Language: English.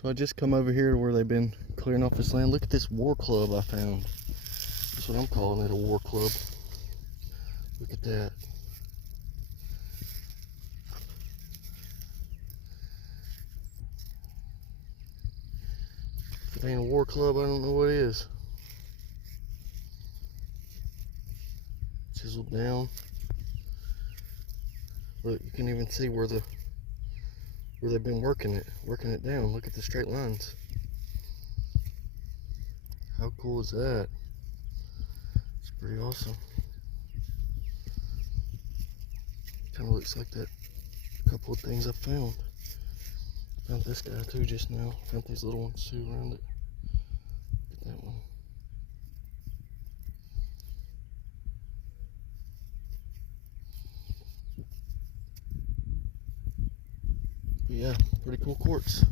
So I just come over here to where they've been clearing off this land. Look at this war club I found. That's what I'm calling it, a war club. Look at that. If it ain't a war club, I don't know what is. Chiseled down. Look, you can even see where they've been working it down. Look at the straight lines. How cool is that? It's pretty awesome. Kind of looks like that couple of things I found. Found this guy too just now. Found these little ones too around it. Look at that one. But yeah, pretty cool quartz.